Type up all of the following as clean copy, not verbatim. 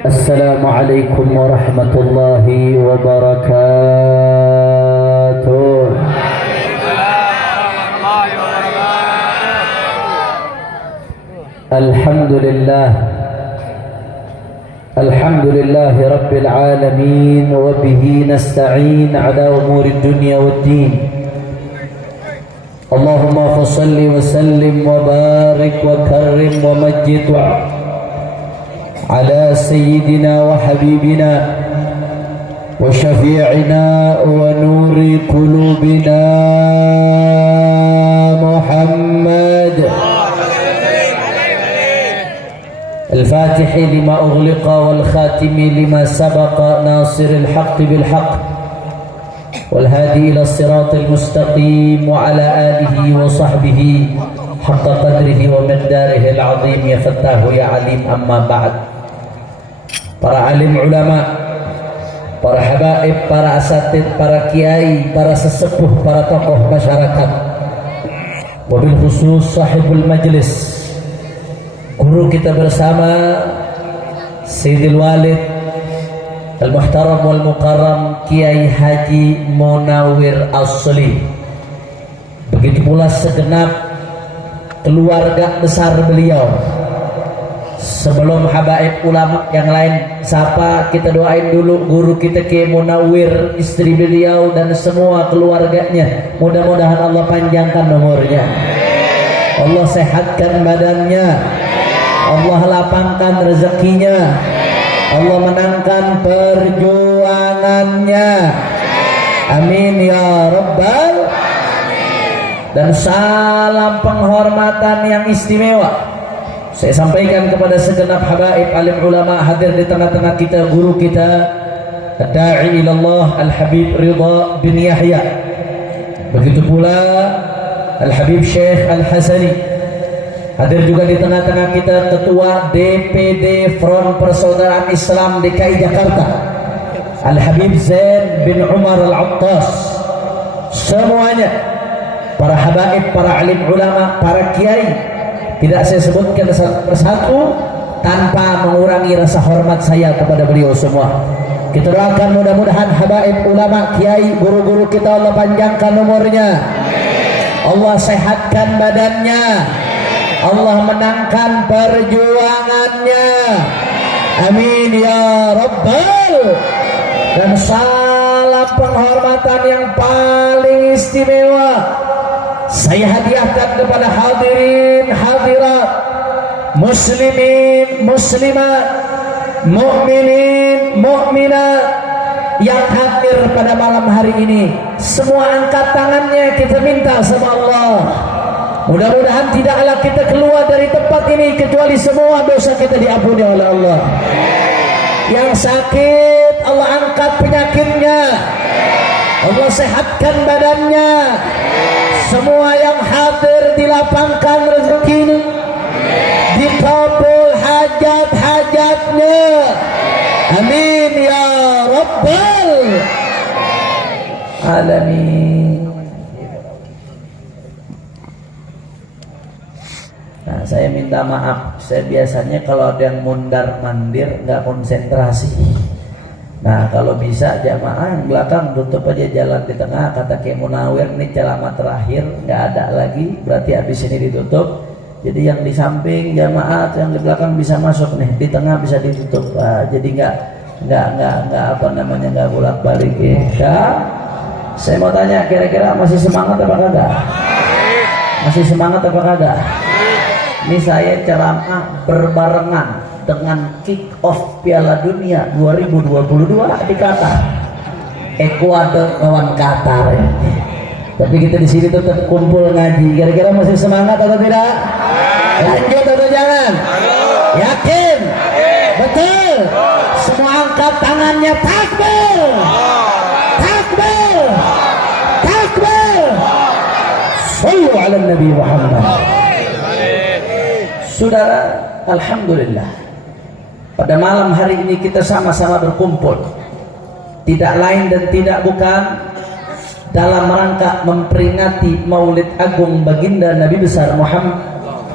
السلام عليكم ورحمة الله وبركاته. الحمد لله رب العالمين، وبه نستعين على أمور الدنيا والدين. اللهم فصل وسلم وبارك وكرم ومجد على سيدنا وحبيبنا وشفيعنا ونور قلوبنا محمد الفاتح لما أغلق والخاتم لما سبق، ناصر الحق بالحق والهادي إلى الصراط المستقيم، وعلى آله وصحبه حق قدره ومقداره العظيم. يا فتاه يا عليم. أما بعد، para alim ulama, para habaib, para asatid, para kiai, para sesepuh, para tokoh masyarakat, wabil khusus sahibul majlis, guru kita bersama Sayyidil Walid Al-Muhtaram wal Mukarram Kiai Haji Munawwir As-Soli, begitu pula segenap keluarga besar beliau. Sebelum habaib ulama yang lain sapa, kita doain dulu guru kita Kiai Munawwir, istri beliau dan semua keluarganya. Mudah-mudahan Allah panjangkan umurnya, Allah sehatkan badannya, Allah lapangkan rezekinya, Allah menangkan perjuangannya. Amin ya rabbal. Dan salam penghormatan yang istimewa saya sampaikan kepada segenap habaib alim ulama hadir di tengah-tengah kita, guru kita Ad-Da'i ilallah Al-Habib Ridha bin Yahya, begitu pula Al-Habib Syekh Al-Hasani. Hadir juga di tengah-tengah kita Ketua DPD Front Persaudaraan Islam DKI Jakarta Al-Habib Zain bin Umar Al-Attas. Semuanya para habaib, para alim ulama, para kiai, tidak saya sebutkan satu persatu tanpa mengurangi rasa hormat saya kepada beliau semua. Kita doakan mudah-mudahan habaib ulama, kiai, guru-guru kita Allah panjangkan umurnya, Allah sehatkan badannya, Allah menangkan perjuangannya. Amin ya rabbal. Dan salam penghormatan yang paling istimewa saya hadiahkan kepada hadirin hadirat, muslimin muslimat, mukminin mukminat yang hadir pada malam hari ini. Semua angkat tangannya, kita minta sama Allah, mudah-mudahan tidaklah kita keluar dari tempat ini kecuali semua dosa kita diampuni oleh Allah. Yang sakit Allah angkat penyakitnya, Allah sehatkan badannya. Semua yang hadir dilapangkan rezekinya, dikabul hajat-hajatnya. Amin ya rabbal alamin. Nah, saya minta maaf, saya biasanya kalau ada yang mundar-mandir nggak konsentrasi. Nah, kalau bisa jamaah yang belakang tutup aja jalan di tengah. Kata Kiai Munawwir, ini ceramah terakhir, nggak ada lagi, berarti habis ini ditutup. Jadi yang di samping jamaah, yang di belakang bisa masuk nih, di tengah bisa ditutup. Jadi nggak bolak-balik ya. Saya mau tanya, kira-kira masih semangat apa kagak? Masih semangat apa kagak? Ini saya ceramah berbarengan dengan kick off Piala Dunia 2022 di Qatar. Ekuador lawan Qatar ya. Tapi kita di sini tetap kumpul ngaji. Kira-kira masih semangat atau tidak? Lanjut atau jangan? Yakin? Betul? Semua angkat tangannya, takbir! Takbir! Takbir! Sallu ala Nabi Muhammad. Saudara, alhamdulillah, pada malam hari ini kita sama-sama berkumpul, tidak lain dan tidak bukan dalam rangka memperingati Maulid Agung Baginda Nabi besar Muhammad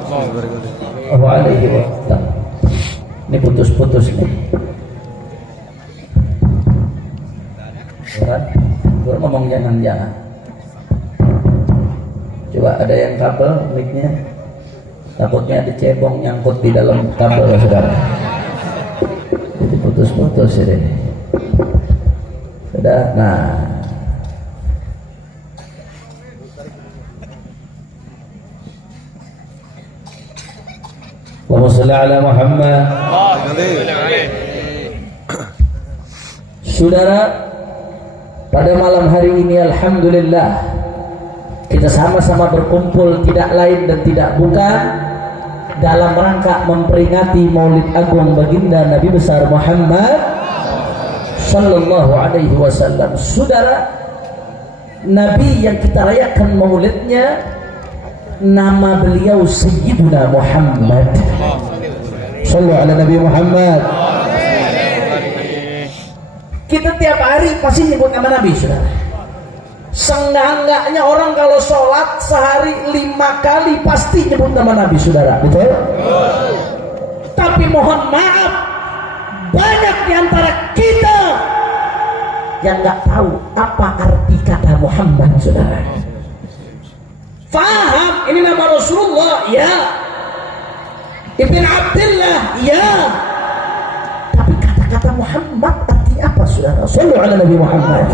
sallallahu alaihi wasallam. Ini putus-putus nih. jangan. Coba ada yang kabel mic-nya, takutnya ada cebong nyangkut di dalam kabel saudara, jadi putus-putus ini. Sudah, nah Allahumma shalli ala Muhammad. Saudara, pada malam hari ini alhamdulillah kita sama-sama berkumpul tidak lain dan tidak bukan dalam rangka memperingati Maulid Agung baginda Nabi besar Muhammad sallallahu alaihi wasallam. Saudara, Nabi yang kita rayakan maulidnya, nama beliau Sayyiduna Muhammad. Sallallahu ala Nabi Muhammad. Kita tiap hari pasti nyebut nama Nabi, saudara. Seenggak-enggaknya orang kalau sholat sehari 5 kali pasti nyebut nama Nabi, saudara. Betul? Tapi mohon maaf, banyak di antara kita yang nggak tahu apa arti kata Muhammad, saudara. Faham ini nama Rasulullah, ya. Ibn Abdullah, ya. Tapi kata-kata Muhammad artinya apa, saudara? Sallu ala Nabi Muhammad.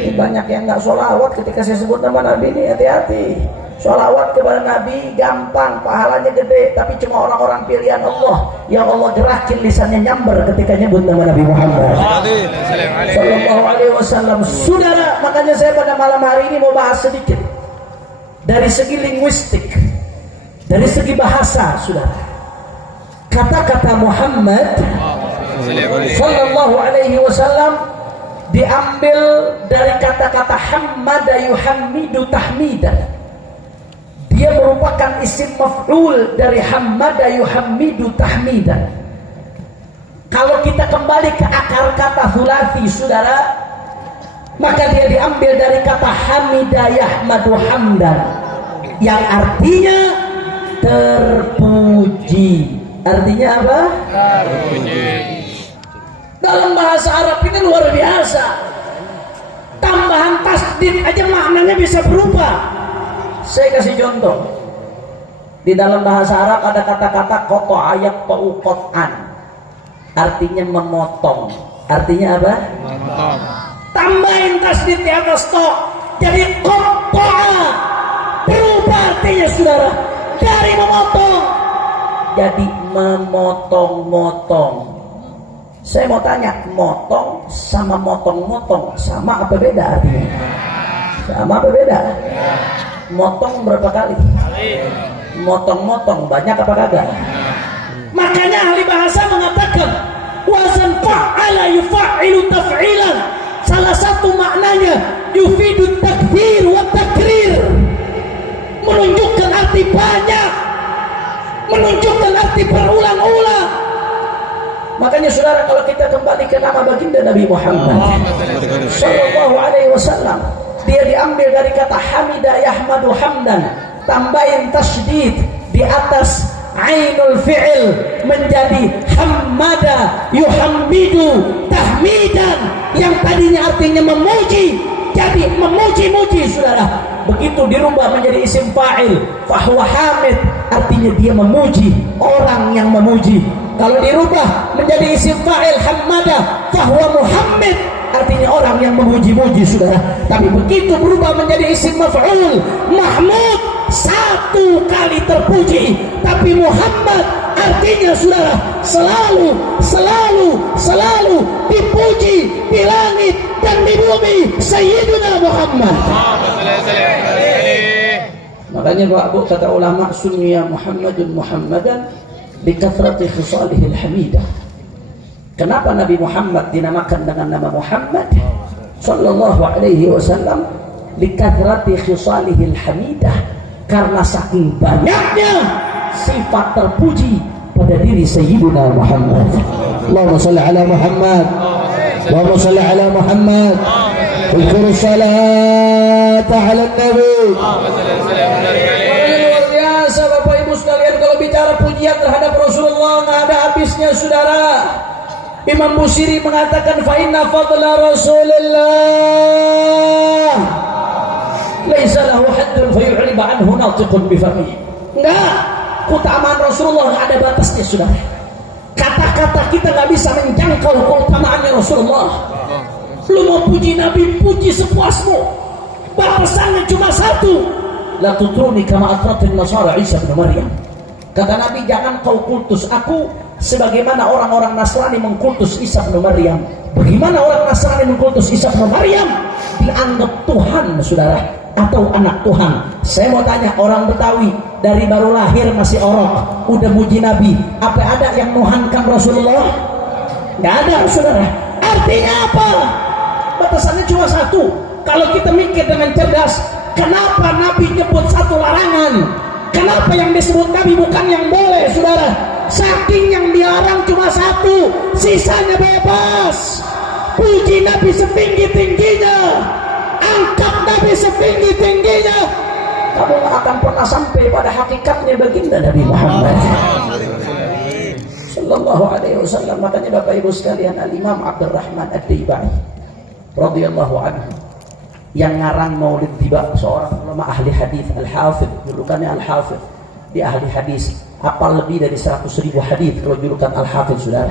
Ini banyak yang nggak sholawat ketika saya sebut nama Nabi ini, hati-hati. Sholawat kepada Nabi gampang, pahalanya gede, tapi cuma orang-orang pilihan Allah yang Allah gerakin lisannya nyamber ketika nyebut nama Nabi Muhammad sallallahu alaihi wasallam. Saudara, makanya saya pada malam hari ini mau bahas sedikit dari segi linguistik, dari segi bahasa, saudara. Kata-kata Muhammad sallallahu alaihi wasallam diambil dari kata-kata hammada yuhammidu tahmidan. Dia merupakan isim maf'ul dari hammada yuhammidu tahmidan. Kalau kita kembali ke akar kata thulathi, saudara, maka dia diambil dari kata hamida yahmadu hamdan, yang artinya terpuji. Artinya apa? Terpuji. Dalam bahasa Arab ini luar biasa. Tambahan tasdid aja maknanya bisa berubah. Saya kasih contoh. Di dalam bahasa Arab ada kata-kata qata'ayat qat'an. Artinya memotong. Artinya apa? Memotong. Tambahin tasdid di atas to, jadi qata'a. Berubah artinya, saudara, dari memotong jadi memotong-motong. Saya mau tanya, motong sama motong-motong sama apa beda artinya? Sama apa beda? Motong berapa kali? Motong-motong banyak apa kagak? Makanya ahli bahasa mengatakan wazan fa'ala yufa'ilu taf'ilan. Salah satu maknanya yufidu takbir wa takrir, menunjukkan arti banyak, menunjukkan arti berulang-ulang. Makanya saudara, kalau kita kembali ke nama baginda Nabi Muhammad sallallahu alaihi wasallam, dia diambil dari kata hamida yahmadu hamdan, tambahin tasydid di atas ainul fi'il menjadi hammada yuhammidu tahmidan, yang tadinya artinya memuji jadi memuji-muji, saudara. Begitu dirubah menjadi isim fa'il, fahuwa hamid, artinya dia memuji, orang yang memuji. Kalau dirubah menjadi isim fa'il hammada fahuwa muhammad, artinya orang yang memuji-muji, saudara. Tapi begitu berubah menjadi isim maf'ul mahmud, satu kali terpuji. Tapi Muhammad artinya, saudara, selalu dipuji di langit dan di bumi Sayyiduna Muhammad. Makanya Pak Bu, kata ulama, sunniya Muhammadun Muhammadan bikathrati khisalihil hamidah. Kenapa Nabi Muhammad dinamakan dengan nama Muhammad sallallahu alaihi wasallam? Bikathrati khisalihil hamidah, karena saking banyaknya sifat terpuji pada diri Sayyidina Muhammad. Allahumma salli ala Muhammad, Allahumma salli ala Muhammad. Ulfuru salata ala Nabi. Luar biasa Bapak Ibu sekalian, kalau bicara pujian terhadap Rasulullah nggak ada habisnya, saudara. Imam Busiri mengatakan fa inna fadla Rasulillah laisa lahu haddun fayu'rib anhu natiqun bifamihi. Enggak, keutamaan Rasulullah enggak ada batasnya, Saudara. Kata-kata kita enggak bisa menjangkau keutamaannya Rasulullah. Lu mau puji Nabi, puji sepuasmu. Batasannya cuma satu. La tutruni kama atratin nasara Isa bin Maryam. Kata Nabi, jangan kau kultus aku sebagaimana orang-orang Nasrani mengkultus Isa bin Maryam. Bagaimana orang Nasrani mengkultus Isa bin Maryam? Dianggap Tuhan, Saudara, atau anak Tuhan. Saya mau tanya, orang Betawi dari baru lahir masih orok udah muji Nabi, apa ada yang nuhankan Rasulullah? Nggak ada, Saudara. Artinya apa? Batasannya cuma satu. Kalau kita mikir dengan cerdas, kenapa Nabi nyebut satu larangan? Kenapa yang disebut Nabi bukan yang boleh, Saudara? Saking yang dilarang cuma satu, sisanya bebas. Puji Nabi setinggi-tingginya, angkat Nabi setinggi-tingginya, kamu gak akan pernah sampai pada hakikatnya baginda Nabi Muhammad Sallallahu Alaihi Wasallam. Makanya Bapak Ibu sekalian, Al-Imam Abdurrahman Ad-Daibai radhiyallahu anhu yang ngarang Maulid Tiba, seorang ulama ahli hadis, Al-Hafidh, julukannya Al-Hafidh, dia ahli hadis, hafal lebih dari 100.000 hadis kalau julukan Al-Hafidh, Saudara.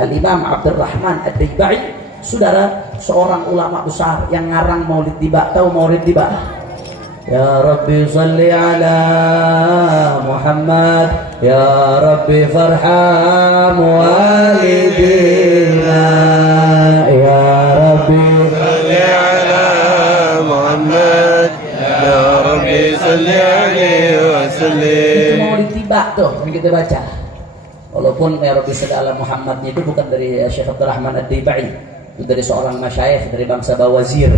Al-Imam Abdurrahman Ad-Daibai, Saudara, seorang ulama besar yang ngarang Maulid Tiba. Tahu Maulid Tiba? Ya Rabbi salli ala Muhammad, Ya Rabbi farham walidina, Ya Rabbi salli ala Muhammad, Ya Rabbi salli alaihi wasallam. Itu Maulid Tiba tuh yang kita baca. Walaupun Ya Rabbi salli ala Muhammadnya itu bukan dari Syekh Abdurrahman Ad-Daibai, itu dari seorang masyayikh dari bangsa Bawazir,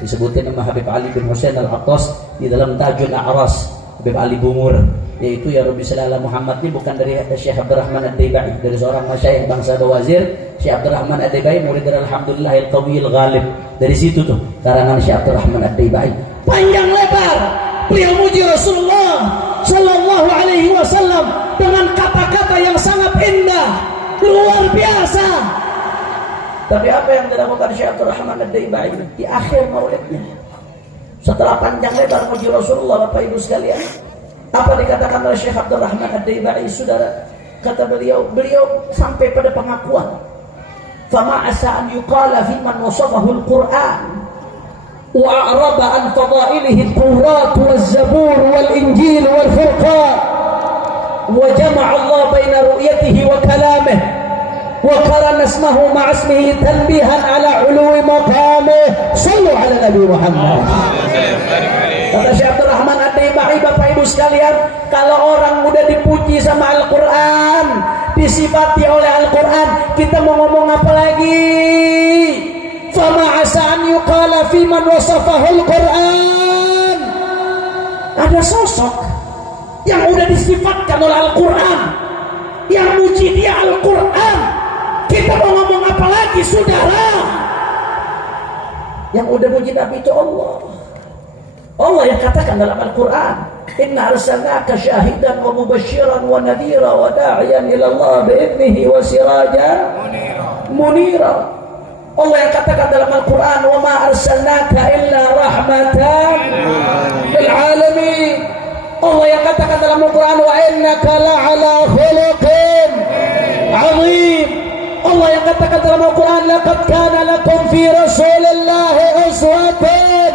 disebutkan nama Habib Ali bin Husain Al-Attas di dalam Tajul A'ras, Habib Ali Bungur, yaitu Ya Rabbi salli ala Muhammad ini bukan dari Syekh Abdurrahman Ad-Daibai, dari seorang masyayikh bangsa Bawazir. Syekh Abdurrahman Ad-Daibai murid dari Alhamdulillahil Qawiyil Ghalib, dari situ tuh karangan Syekh Abdurrahman Ad-Daibai. Panjang lebar beliau muji Rasulullah Sallallahu Alaihi Wasallam dengan kata-kata yang sangat indah, luar biasa. Tapi apa yang dilakukan Syekh Abdurrahman Ad-Daibai di akhir maulidnya, setelah panjang lebar muji Rasulullah, Bapak Ibu sekalian, apa dikatakan oleh Syekh Abdurrahman Ad-Daibai, Saudara? Kata beliau sampai pada pengakuan, fama asa an yuqala fi man wasafahu al-Qur'an wa a'rada an fadailihi al-Taurat waz-Zabur wal-Injil wal-Furqan wa jama'a Allah baina ru'yatihi wa kalamihi وقرن اسمه مع اسمه تنبيها على علو مقامه. صلوا على Nabi Muhammad. Kata Syekh Abdurrahman Ad-Daibai, Bapak Ibu sekalian, kalau orang mudah dipuji sama Al-Quran, disifati oleh Al-Quran, kita mau ngomong apa lagi? Fama asa an yuqala fi man wasafahul Quran. Ada sosok yang udah disifatkan oleh Al-Quran, yang muji dia Al-Quran. Kita mau ngomong apa lagi, Saudara? Yang udah muji Nabi itu Allah. Allah yang katakan dalam Al-Quran, inna arsalnaka syahidan wa mubasyiran wa nadhira wa da'iyan ila Allah bi'idnihi wa sirajan munira. Allah yang katakan dalam Al-Quran, wa ma arsalnaka illa rahmatan lil alamin. Allah yang katakan dalam Al-Quran, wa innaka la'ala khuluqin 'azim. Allah yang katakan dalam Al-Quran, laqad kana lakum fi Rasulillahi uswatun.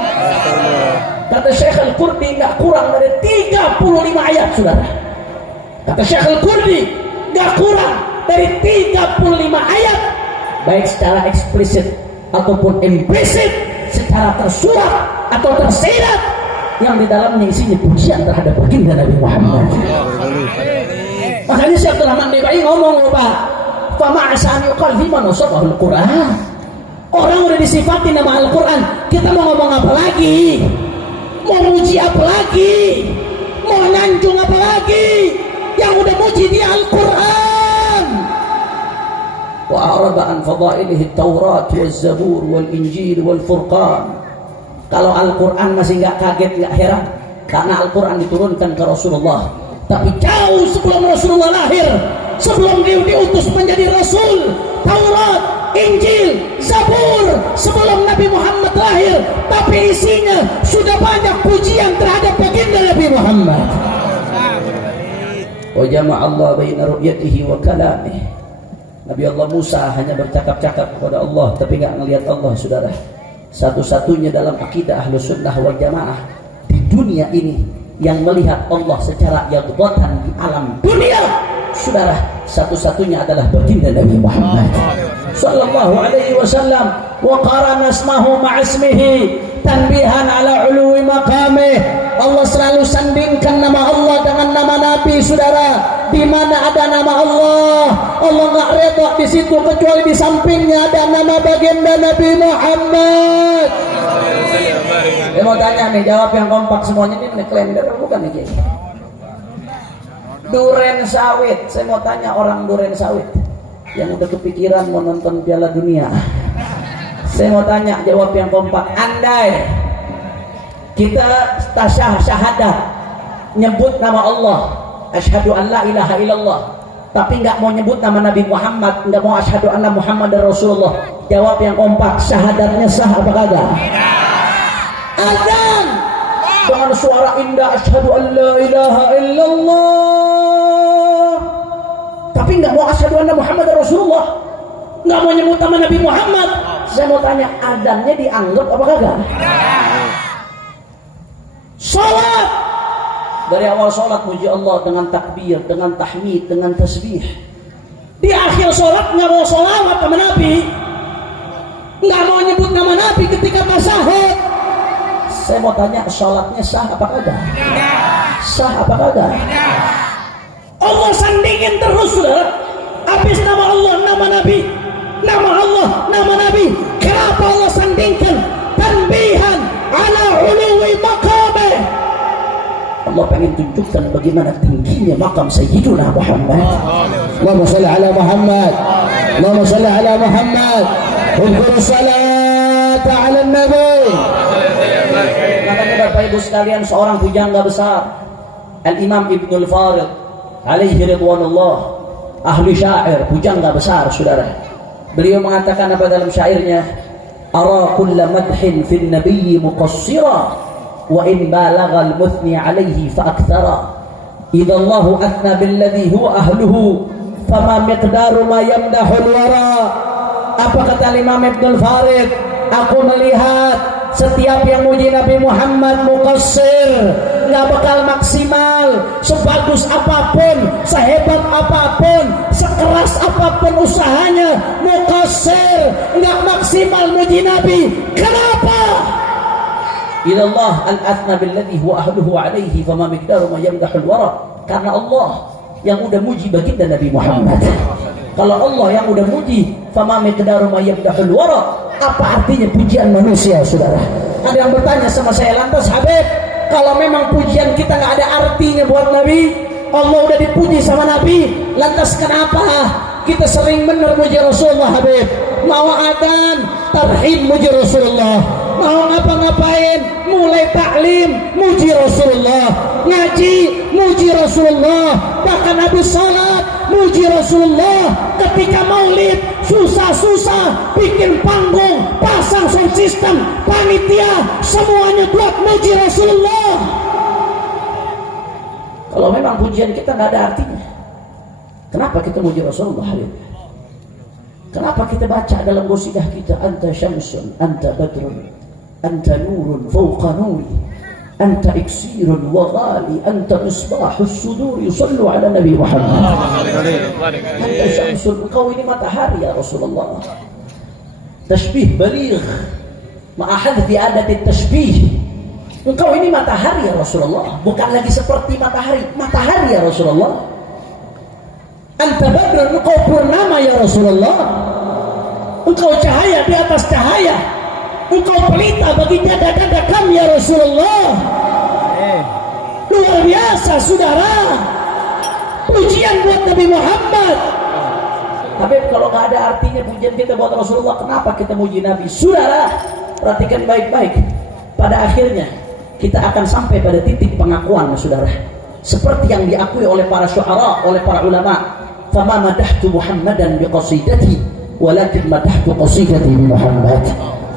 Kata Syekh Al-Qurdi, enggak kurang dari 35 ayat, Saudara. Kata Syekh Al-Qurdi, enggak kurang dari 35 ayat, baik secara eksplisit ataupun implisit, secara tersurat atau tersirat, yang di dalamnya isinya pujian terhadap baginda Nabi Muhammad. Makanya Syekh Abdurrahman Ad-Daibai ngomong, Pak, fama asa an yuqal fi man wasafahu al-Quran. Orang udah disifati nama Al-Quran, kita mau ngomong apa lagi? Mau muji apa lagi? Mau nyanjung apa lagi? Yang udah muji dia Al-Quran. Wa a'rada an fadailihi at-Taurat waz-Zabur wal-Injil wal-Furqan. Kalau Al-Quran masih nggak kaget, nggak heran, karena Al-Quran diturunkan ke Rasulullah. Tapi jauh sebelum Rasulullah lahir, sebelum dia diutus menjadi Rasul, Taurat tapi isinya sudah banyak pujian terhadap baginda Nabi Muhammad. Wa jama'a Allah baina ru'yatihi wa kalamihi. Nabi Allah Musa hanya bercakap-cakap kepada Allah tapi enggak melihat Allah, saudara. Satu-satunya dalam akidah Ahlus Sunnah wal Jamaah di dunia ini yang melihat Allah secara yaqdatan di alam dunia, saudara, satu-satunya adalah baginda Nabi Muhammad sallallahu alaihi wasallam. Wa qarana ismahu ma'ismihi tanbihan ala uluwi maqamih. Allah selalu sandingkan nama Allah dengan nama Nabi, saudara. Di mana ada nama Allah, Allah nggak redha di situ kecuali di sampingnya ada nama baginda Nabi Muhammad. Saya mau tanya nih, jawab yang kompak semuanya. Ini ngeklaim bukan nih? Duren Sawit, saya mau tanya orang Duren Sawit yang udah kepikiran mau nonton Piala Dunia. Saya mau tanya, jawab yang kompak. Andai kita syahadat nyebut nama Allah, asyhadu an la ilaha illallah, tapi nggak mau nyebut nama Nabi Muhammad, nggak mau asyhadu anna Muhammadar Rasulullah, jawab yang kompak, syahadatnya sah apa kagak? Azan dengan suara indah, asyhadu an la ilaha illallah, tapi nggak mau asyhadu anna Muhammadar Rasulullah, nggak mau nyebut nama Nabi Muhammad. Saya mau tanya, adanya dianggap apa kagak? Salat dari awal salat muji Allah dengan takbir, dengan tahmid, dengan tasbih. Di akhir salat nggak mau salawat sama Nabi, nggak mau nyebut nama Nabi ketika tasyahud. Saya mau tanya, salatnya sah apa kagak? Sah apa kagak? Allah sandingin terus, saudara. Habis nama Allah, nama Nabi, nama Allah, nama Nabi. Kenapa Allah sandingkan? Tanbihan ala uluwi maqamih. Allah pengen tunjukkan bagaimana tingginya makam Sayyiduna Muhammad. Allahumma shalli ala Muhammad. Allahumma shalli ala Muhammad. Udhkur salat ala Nabi. Makanya Bapak Ibu sekalian, seorang pujangga besar, Al-Imam Ibnul Farid alaihi ridwanullah, ahli syair, pujangga besar, saudara. Beliau mengatakan apa dalam syairnya? Ara kulla madhin fin nabiyyi muqassira wa in balagha al-muthni alayhi fa akthara. Idza Allahu athna billadhi huwa ahluhu fama miqdaru ma yamdahu al-wara. Apa kata Imam Ibnul Farid? Aku melihat setiap yang muji Nabi Muhammad muqassir, nggak bakal maksimal. Sebagus apapun, sehebat apapun, sekeras apapun usahanya, muqassir, nggak maksimal muji Nabi. Kenapa? Ilallah al-athna billadhi huwa ahluhu alaihi fama miqdaru ma yamdahul wara. Karena Allah yang udah muji baginda Nabi Muhammad. Kalau Allah yang udah muji, fama miqdaru ma yamdahul wara, apa artinya pujian manusia, saudara? Ada yang bertanya sama saya, lantas Habib, kalau memang pujian kita nggak ada artinya buat Nabi, Allah udah dipuji sama Nabi, lantas kenapa kita sering benar muji Rasulullah, Habib? Mau adzan, tarhib muji Rasulullah, mau ngapa-ngapain, mulai taklim muji Rasulullah, ngaji muji Rasulullah, bahkan habis salat muji Rasulullah. Ketika maulid susah-susah bikin panggung, pasang sound system, panitia, semuanya buat muji Rasulullah. Kalau memang pujian kita nggak ada artinya, kenapa kita muji Rasulullah, Habib? Kenapa kita baca dalam qasidah kita, anta syamsun, anta badrun, anta nurun fawqa nuri, anta iksirun wa ghali, anta misbahus suduri, sallu ala Nabi Muhammad. Anta syamsun, engkau ini matahari ya Rasulullah. Tashbih baligh ma'ahadfi adati tashbih. Engkau ini matahari ya Rasulullah, bukan lagi seperti matahari, matahari ya Rasulullah. Anta badrun, engkau purnama ya Rasulullah, engkau cahaya di atas cahaya, engkau pelita bagi dada-dada kami ya Rasulullah. Luar biasa, saudara, pujian buat Nabi Muhammad. Tapi kalau nggak ada artinya pujian kita buat Rasulullah, kenapa kita muji Nabi? Saudara, perhatikan baik-baik, pada akhirnya kita akan sampai pada titik pengakuan, saudara, seperti yang diakui oleh para syu'ara, oleh para ulama. Fama madahtu Muhammadan biqasidati walakin madahtu qasidati Muhammad.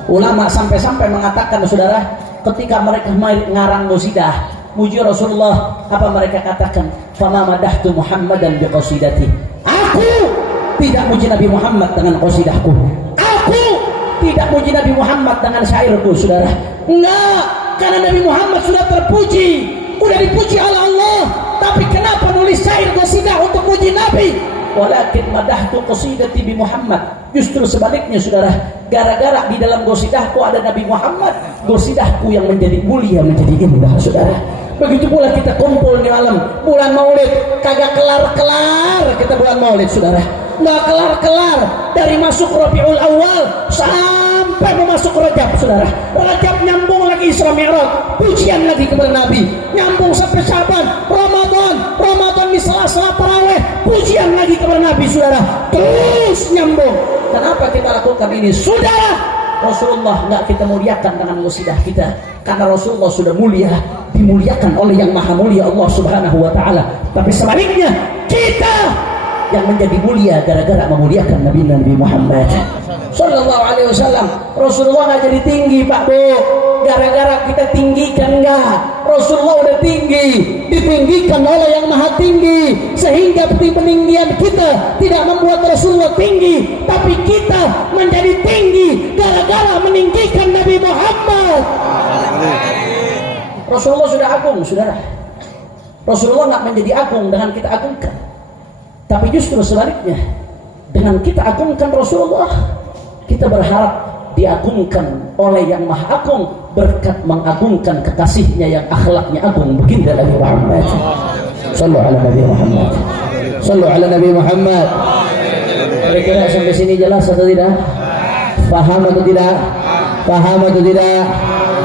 Ulama sampai-sampai mengatakan saudara, ketika mereka ngarang qasidah muji Rasulullah, apa mereka katakan? Fama madahtu Muhammadan biqasidati. Aku tidak muji Nabi Muhammad dengan qasidahku. Aku tidak muji Nabi Muhammad dengan syairku, saudara. Enggak, karena Nabi Muhammad sudah terpuji, sudah dipuji oleh Allah. Tapi kenapa nulis syair qasidah untuk muji Nabi? Walakin madahtu qasidati bi Muhammad. Justru sebaliknya saudara, gara-gara di dalam qasidahku ada Nabi Muhammad, qasidahku yang menjadi mulia, menjadi indah, saudara. Begitu pula kita kumpul di malam bulan Maulid, kagak kelar-kelar kita bulan Maulid, saudara. Nggak kelar-kelar dari masuk Rabiul Awal sampai masuk Rajab, saudara. Rajab nyambung lagi Isra Mi'raj, pujian lagi kepada Nabi, nyambung sampai Syaban, Ramadan di sela-sela tarawih, pujian lagi kepada Nabi, saudara. Terus nyambung. Kenapa kita lakukan ini, saudara? Rasulullah nggak kita muliakan dengan qasidah kita, karena Rasulullah sudah mulia, dimuliakan oleh yang maha mulia Allah Subhanahu wa ta'ala. Tapi sebaliknya kita yang menjadi mulia gara-gara memuliakan Nabi Muhammad sallallahu alaihi wasallam. Rasulullah nggak jadi tinggi, Pak Bu, gara-gara kita tinggikan, enggak. Rasulullah udah tinggi, ditinggikan oleh yang maha tinggi, sehingga peninggian kita tidak membuat Rasulullah tinggi, tapi kita menjadi tinggi gara-gara meninggikan Nabi Muhammad. Rasulullah sudah agung, saudara. Rasulullah nggak menjadi agung dengan kita agungkan, tapi justru sebaliknya, dengan kita agungkan Rasulullah, kita berharap diagungkan oleh yang maha agung berkat mengagungkan kekasihnya yang akhlaknya agung, baginda Nabi Muhammad. Sallu ala Nabi Muhammad. Sallu ala Nabi Muhammad. Kira-kira sampai sini jelas atau tidak? Paham atau tidak? Paham atau tidak?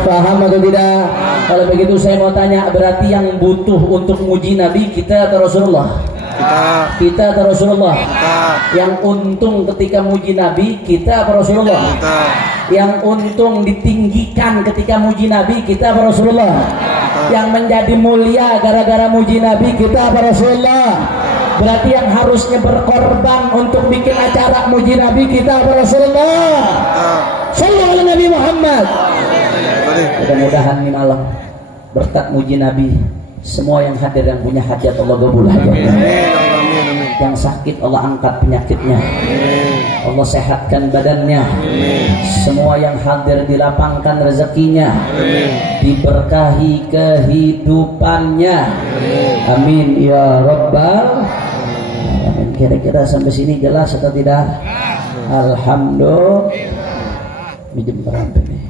Paham atau tidak? Kalau begitu saya mau tanya, berarti yang butuh untuk muji Nabi kita atau Rasulullah? Kita atau Rasulullah? Kita. Yang untung ketika muji Nabi kita atau Rasulullah? Kita. Yang untung ditinggikan ketika muji Nabi kita atau Rasulullah? Kita. Yang menjadi mulia gara-gara muji Nabi kita atau Rasulullah? Berarti yang harusnya berkorban untuk bikin acara muji Nabi kita atau Rasulullah? Sallallahu alaihi Nabi Muhammad. Mudah-mudahan di malam berkat muji Nabi, semua yang hadir yang punya hajat Allah kabul hajatnya. Yang sakit Allah angkat penyakitnya, Allah sehatkan badannya. Semua yang hadir dilapangkan rezekinya, diberkahi kehidupannya. Amin ya Rabbal alamin. Kira-kira sampai sini jelas atau tidak? Alhamdulillah. Jam berapa nih?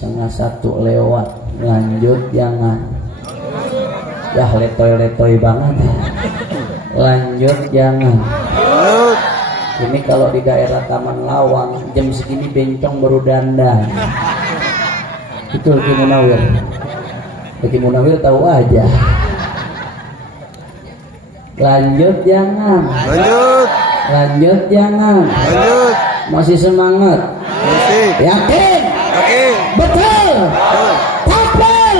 12:30 lewat. Lanjut jangan. Ya letoy-letoy banget. Lanjut jangan. Ini kalau di daerah Taman Lawang jam segini bencong baru dandan. Itu Ki Munawir. Ki Munawir tahu aja. Lanjut jangan. Lanjut jangan. Masih semangat? Masih. Yakin? Yakin. Betul. Takbir.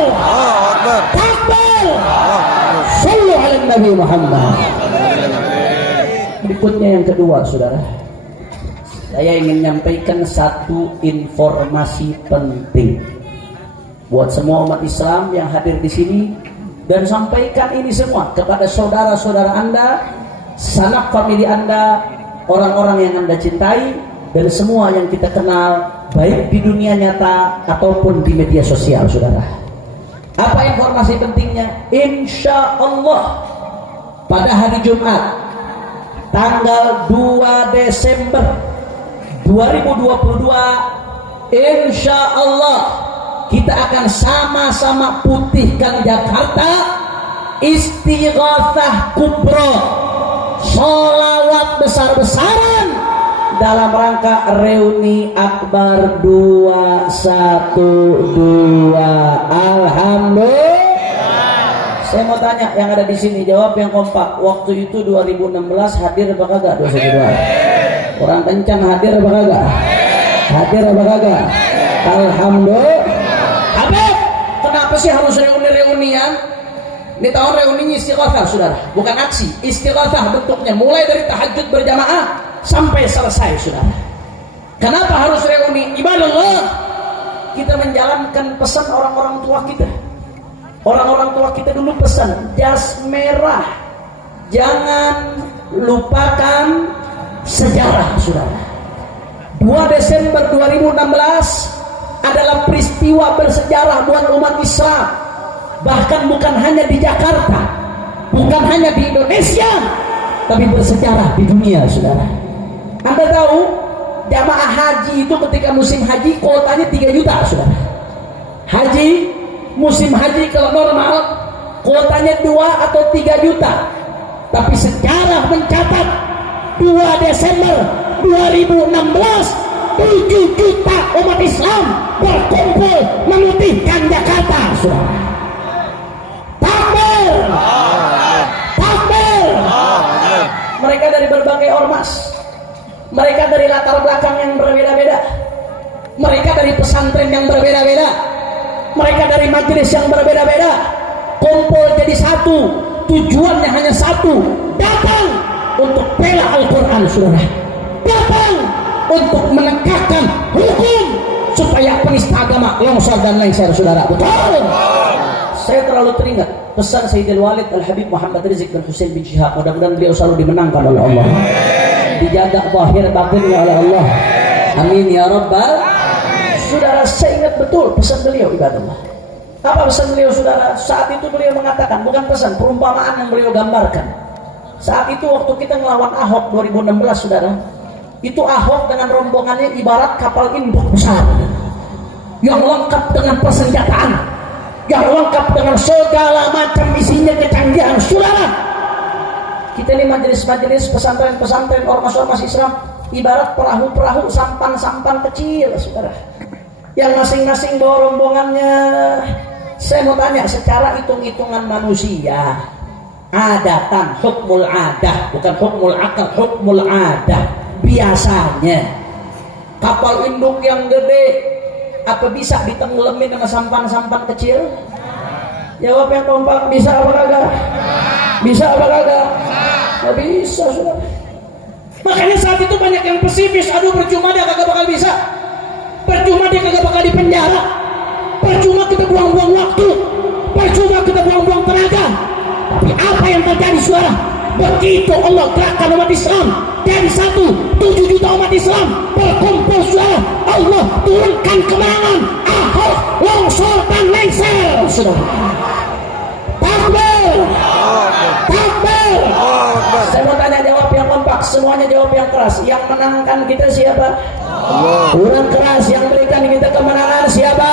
Takbir. Sallu ala Nabi Muhammad. Berikutnya yang kedua, saudara, saya ingin menyampaikan satu informasi penting buat semua umat Islam yang hadir di sini, dan sampaikan ini semua kepada saudara-saudara Anda, sanak famili Anda, orang-orang yang Anda cintai, dan semua yang kita kenal baik di dunia nyata ataupun di media sosial, saudara. Apa informasi pentingnya? Insya Allah pada hari Jumat tanggal 2 Desember 2022, insya Allah kita akan sama-sama putihkan Jakarta, istighatsah kubro, sholawat besar-besaran dalam rangka reuni akbar 212. Alhamdulillah. Saya mau tanya yang ada di sini, jawab yang kompak. Waktu itu 2016 hadir apa kagak? 212. Orang kencang hadir apa kagak? Hadir apa kagak? Alhamdulillah. Habib, kenapa sih harus reuni-reunian? Ini tahun reuninya istighatsah, saudara, bukan aksi. Istighatsah bentuknya mulai dari tahajud berjamaah sampai selesai, saudara. Kenapa harus reuni? Ibadallah, kita menjalankan pesan orang-orang tua kita. Orang-orang tua kita dulu pesan jas merah, jangan lupakan sejarah, saudara. 2 Desember 2016 adalah peristiwa bersejarah buat umat Islam. Bahkan bukan hanya di Jakarta, bukan hanya di Indonesia, tapi bersejarah di dunia, saudara. Anda tahu jamaah haji itu ketika musim haji kuotanya 3 juta, saudara. Haji, musim haji kalau normal kuotanya 2 atau 3 juta. Tapi sejarah mencatat 2 Desember 2016 7 juta umat Islam berkumpul memutihkan Jakarta, saudara. Takbir, takbir. Mereka dari berbagai ormas, mereka dari latar belakang yang berbeda-beda, mereka dari pesantren yang berbeda-beda, mereka dari majelis yang berbeda-beda, kumpul jadi satu. Tujuannya hanya satu, datang untuk bela Al-Quran, saudara. Datang untuk menegakkan hukum supaya penista agama longsor dan lengser, saudara. Betul. Saya terlalu teringat pesan Sayyidil Walid Al-Habib Muhammad Rizik bin Husain bin Syihab. Mudah-mudahan beliau selalu dimenangkan oleh Allah, dijaga zahir batinnya oleh Allah. Amin ya rabbal. Saudara, saya ingat betul pesan beliau, ibadallah. Apa pesan beliau, saudara? Saat itu beliau mengatakan, bukan pesan, perumpamaan yang beliau gambarkan. Saat itu waktu kita ngelawan Ahok 2016, saudara, itu Ahok dengan rombongannya ibarat kapal induk besar yang lengkap dengan persenjataan, yang lengkap dengan segala macam isinya kecanggihan, saudara. Kita ini majelis-majelis pesantren-pesantren ormas-ormas Islam ibarat perahu-perahu sampan-sampan kecil, saudara, yang masing-masing bawa rombongannya. Saya mau tanya, secara hitung-hitungan manusia, adatan, hukmul adah, bukan hukmul akal, hukmul adah, biasanya kapal induk yang gede apa bisa ditenggelamin sama sampan-sampan kecil? Jawab yang kompak, bisa apa kagak? Bisa apa kagak? Nggak bisa, saudara. Makanya saat itu banyak yang pesimis, aduh percuma dia kagak bakal bisa, percuma dia kagak bakal dipenjara, percuma kita buang-buang waktu, percuma kita buang-buang tenaga. Tapi apa yang terjadi, saudara? Begitu Allah gerakkan umat Islam dari 7 juta umat Islam berkumpul, saudara, Allah turunkan kemenangan. Ahok longsor dan lengser, saudara. Takbir, takbir. Saya mau tanya, jawab yang kompak, semuanya jawab yang keras. Yang menangkan kita siapa? Allah. Kurang keras, yang berikan kita kemenangan siapa?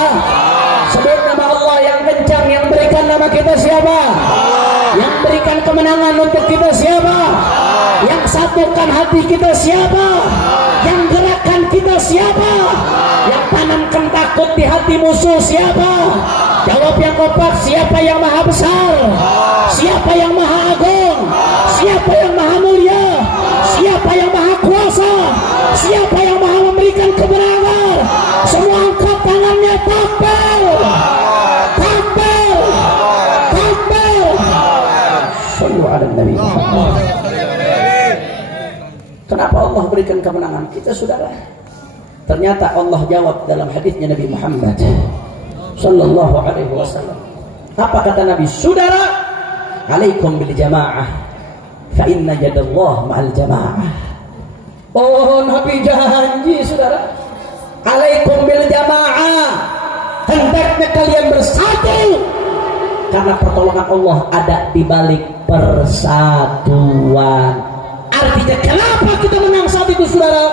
Sebut nama Allah yang kencang, yang berikan nama kita siapa? Yang berikan kemenangan untuk kita siapa? Yang satukan hati kita siapa? Yang gerakkan kita siapa? Yang tanamkan takut di hati musuh siapa? Jawab yang kompak, siapa yang maha besar? Siapa yang maha agung? Siapa yang maha mulia? Siapa yang maha kuasa? Siapa yang maha memberikan kebenaran? Semua angkat tangannya, takbir, takbir, takbir. Sallu ala Nabi Muhammad. Kenapa Allah berikan kemenangan kita, saudara? Ternyata Allah jawab dalam hadisnya Nabi Muhammad sallallahu alaihi wasallam. Apa kata Nabi? Saudara, alaikum bil jamaah, fa inna yadallah ma'al jamaah. Oh, Nabi janji, saudara, alaikum bil jamaah, hendaknya kalian bersatu karena pertolongan Allah ada di balik persatuan. Artinya kenapa kita menang saat itu, saudara?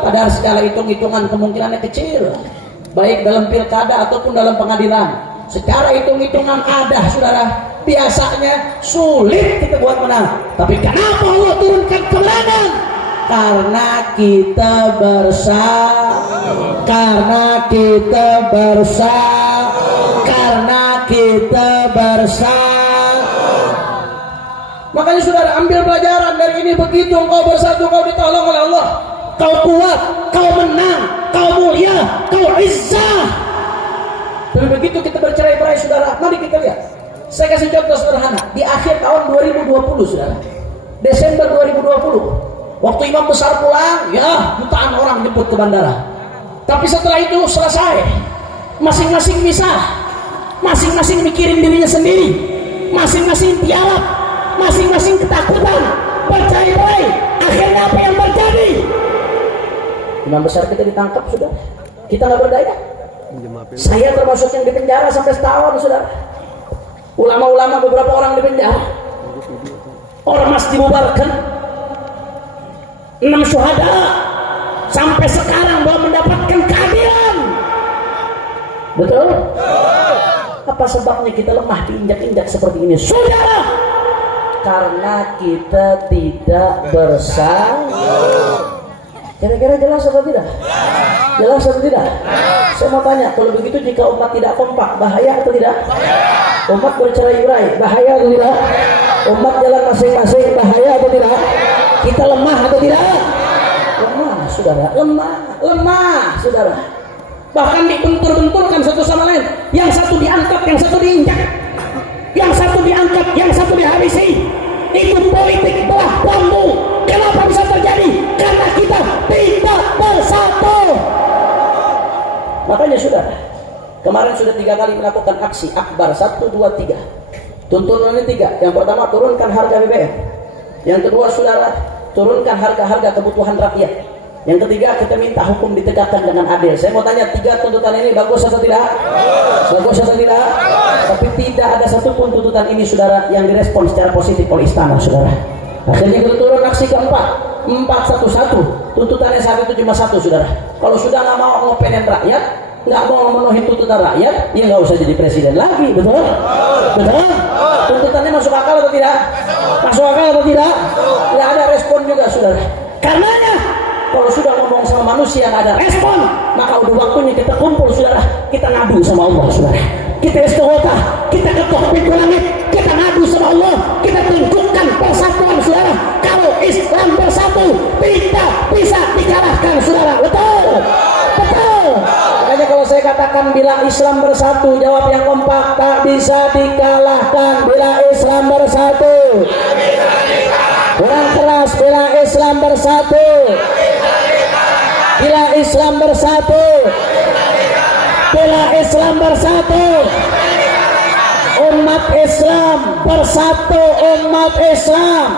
Padahal segala hitung-hitungan kemungkinannya kecil, baik dalam pilkada ataupun dalam pengadilan. Secara hitung-hitungan ada, saudara, biasanya sulit kita buat menang. Tapi kenapa Allah turunkan kemenangan? Karena kita bersama, karena kita bersama, karena kita bersama. Makanya saudara, ambil pelajaran dari ini. Begitu engkau bersatu, kau ditolong oleh Allah, kau kuat, kau menang, kau mulia, kau izzah. Dan begitu kita bercerai-berai, saudara, mari kita lihat. Saya kasih contoh sederhana. Di akhir tahun 2020, saudara, Desember 2020, waktu Waktu imam besar pulang, ya jutaan orang jemput ke bandara. Tapi setelah itu selesai, masing-masing misah, masing-masing mikirin dirinya sendiri, masing-masing tiarap, masing-masing ketakutan, bercerai-berai. Akhirnya apa yang terjadi? Imam besar kita ditangkap, sudah. Kita nggak berdaya. Saya termasuk yang dipenjara sampai setahun, saudara. Ulama-ulama beberapa orang dipenjara. Ormas dibubarkan. 6 syuhada sampai sekarang belum mendapatkan keadilan. Betul? Apa sebabnya kita lemah diinjak-injak seperti ini? Saudara, karena kita tidak bersatu. Kira-kira jelas atau tidak? Jelas atau tidak? Saya mau tanya, kalau begitu jika umat tidak kompak, bahaya atau tidak? Umat bercerai-berai, bahaya atau tidak? Umat jalan masing-masing, bahaya atau tidak? Kita lemah atau tidak? Lemah, saudara. Lemah, saudara. Bahkan dibentur-benturkan satu sama lain. Yang satu diangkat, yang satu diinjak. Yang satu diangkat, yang satu dihabisi. Itu politik belah bambu. Kenapa bisa terjadi? Karena kita tidak bersatu. Makanya sudah, kemarin sudah 3 kali melakukan aksi akbar 1, 2, 3. Tuntunannya 3. Yang pertama, turunkan harga BBM. Yang kedua, saudara, turunkan harga-harga kebutuhan rakyat. Yang ketiga, kita minta hukum ditegakkan dengan adil. Saya mau tanya, 3 tuntutan ini bagus atau tidak? Bagus atau tidak? Tapi tidak ada satupun tuntutan ini, saudara, yang direspon secara positif oleh istana, saudara. Akhirnya kita turun aksi keempat, 411. Tuntutannya saat itu cuma 1, saudara. Kalau sudah nggak mau ngopenin rakyat, nggak mau memenuhi tuntutan rakyat, ya nggak usah jadi presiden lagi, betul? Betul? Tuntutannya masuk akal atau tidak? Masuk akal atau tidak? Nggak ada respon juga, saudara. Karenanya, kalau sudah ngomong sama manusia nggak ada respon, maka udah waktunya kita kumpul, saudara. Kita ngadu sama Allah, saudara. Kita istighothah, kita ketuk pintu langit, kita ngadu sama Allah, kita tunjukkan persatuan, saudara. Kalau Islam bersatu, tidak bisa dikalahkan, saudara. Betul? Betul. Makanya kalau saya katakan bila Islam bersatu, jawab yang kompak, tak bisa dikalahkan. Bila Islam bersatu, kurang keras. Bila Islam bersatu, bila Islam bersatu, bila Islam bersatu, umat Islam bersatu, umat Islam,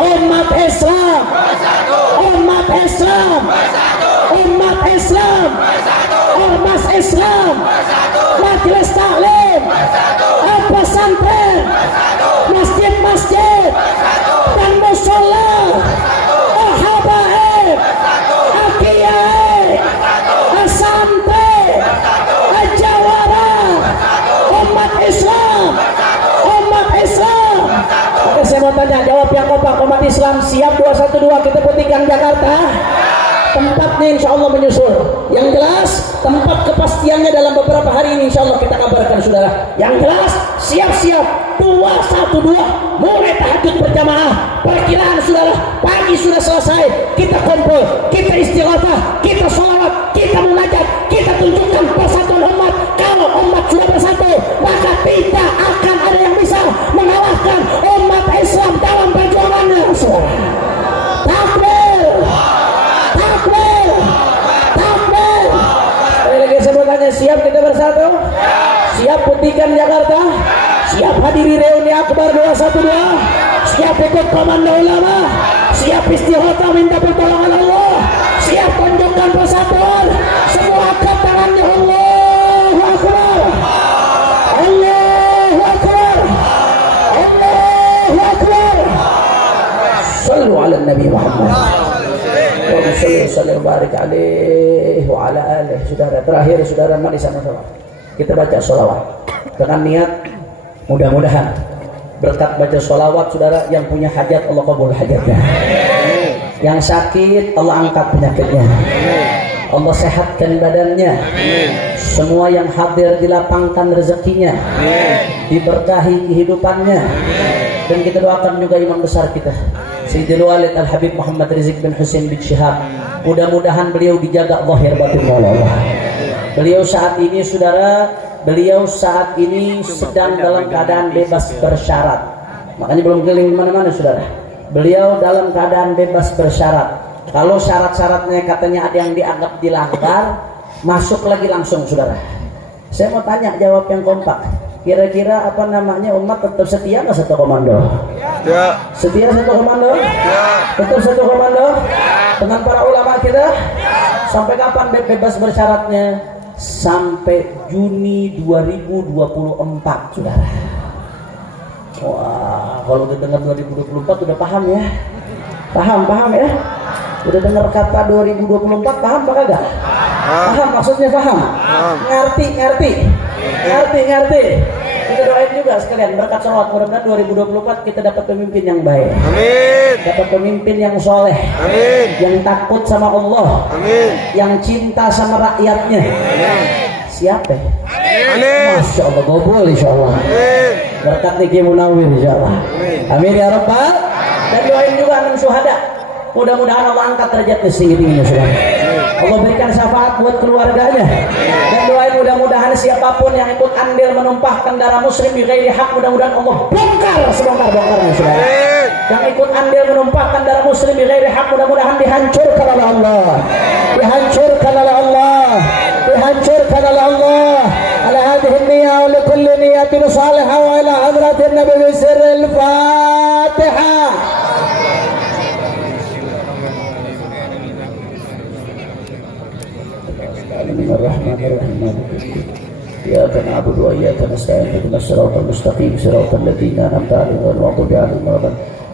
umat Islam, umat Islam, umat Islam, ormas Islam, majelis taklim, pesantren, masjid-masjid, dan musola, habaib, kiai, santri, jawara, umat Islam, umat Islam. Oke, saya mau tanya, jawab yang kompak. Umat Islam siap 212 kita putihkan Jakarta. Tempatnya insya Allah menyusul. Yang jelas tempat kepastiannya dalam beberapa hari ini insya Allah kita kabarkan, saudara. Yang jelas siap-siap 212 mulai tahajud berjamaah. Perkiraan, saudara, pagi sudah selesai. Kita kumpul, kita istighatsah, kita sholawat, kita munajat, kita tunjukkan persatuan umat. Kalau umat sudah bersatu, maka tidak akan ada yang bisa mengalahkan umat Islam dalam perjuangannya, saudara. Takbir, takbir, takbir. Lagi sebutannya, siap kita bersatu, siap putihkan Jakarta, siap hadiri reuni akbar 212, siap ikut komando ulama, siap istighatsah minta pertolongan Allah, siap tunjukkan persatuan. Semua angkat tangannya, Allahu Akbar, Allahu Akbar, Allahu Akbar. Sallu ala Nabi Muhammad. Sallallahu barik alaihi wa ala alihi. Saudara, terakhir, saudara, mari sama-sama kita baca sholawat dengan niat mudah-mudahan berkat baca sholawat, saudara, yang punya hajat Allah kabul hajatnya, yang sakit Allah angkat penyakitnya, Allah sehatkan badannya, semua yang hadir dilapangkan rezekinya, diberkahi kehidupannya. Dan kita doakan juga imam besar kita Sayyidil Walid Al-Habib Muhammad Rizik bin Husain bin Syihab, mudah-mudahan beliau dijaga zahir batin oleh Allah. Beliau saat ini, saudara, beliau saat ini sedang dalam keadaan bebas bersyarat. Makanya belum keliling di mana-mana, saudara. beliau dalam keadaan bebas bersyarat. Kalau syarat-syaratnya katanya ada yang dianggap dilanggar, masuk lagi langsung, saudara. Saya mau tanya, jawab yang kompak. Kira-kira apa namanya, umat tetap setia nggak satu komando? Ya. Setia satu komando? Ya. Tetap satu komando? Dengan para ulama kita? Sampai kapan bebas bersyaratnya? Sampai Juni 2024, saudara. Wah, kalau udah dengar 2024 udah paham ya? Paham ya? Udah dengar kata 2024 paham apa kagak? Paham, maksudnya paham? Ngerti. Kita doain juga sekalian berkat sholawat, mudah-mudahan 2024 kita dapat pemimpin yang baik. Amin. Dapat pemimpin yang soleh. Amin. Yang takut sama Allah. Amin. Yang cinta sama rakyatnya. Amin. Siapa? Amin. Masya Allah, gobol insya Allah. Amin. Berkat Niki Munawir insya Allah. Amin ya Rabbal. Dan doain juga anak syuhada. Mudah-mudahan Allah angkat derajatnya setinggi-tingginya, saudara. Allah berikan syafaat buat keluarganya. Dan doain mudah-mudahan siapapun yang ikut andil menumpahkan darah muslim di ghairi hak, mudah-mudahan Allah bongkar sebongkar-bongkarnya, saudara. Yang ikut andil menumpahkan darah muslim di ghairi hak, mudah-mudahan dihancurkan oleh Allah. Dihancurkan oleh Allah. Dihancurkan oleh Allah. Ala hadhihi niyah wa li kulli niyatin salihah wa ila hadratin nabi bi sirril Fatihah. الرحمن الرحيم إياك نعبد وإياك نستعين اهدنا الصراط المستقيم صراط الذين أنعمت عليهم غير المغضوب عليهم ولا الضالين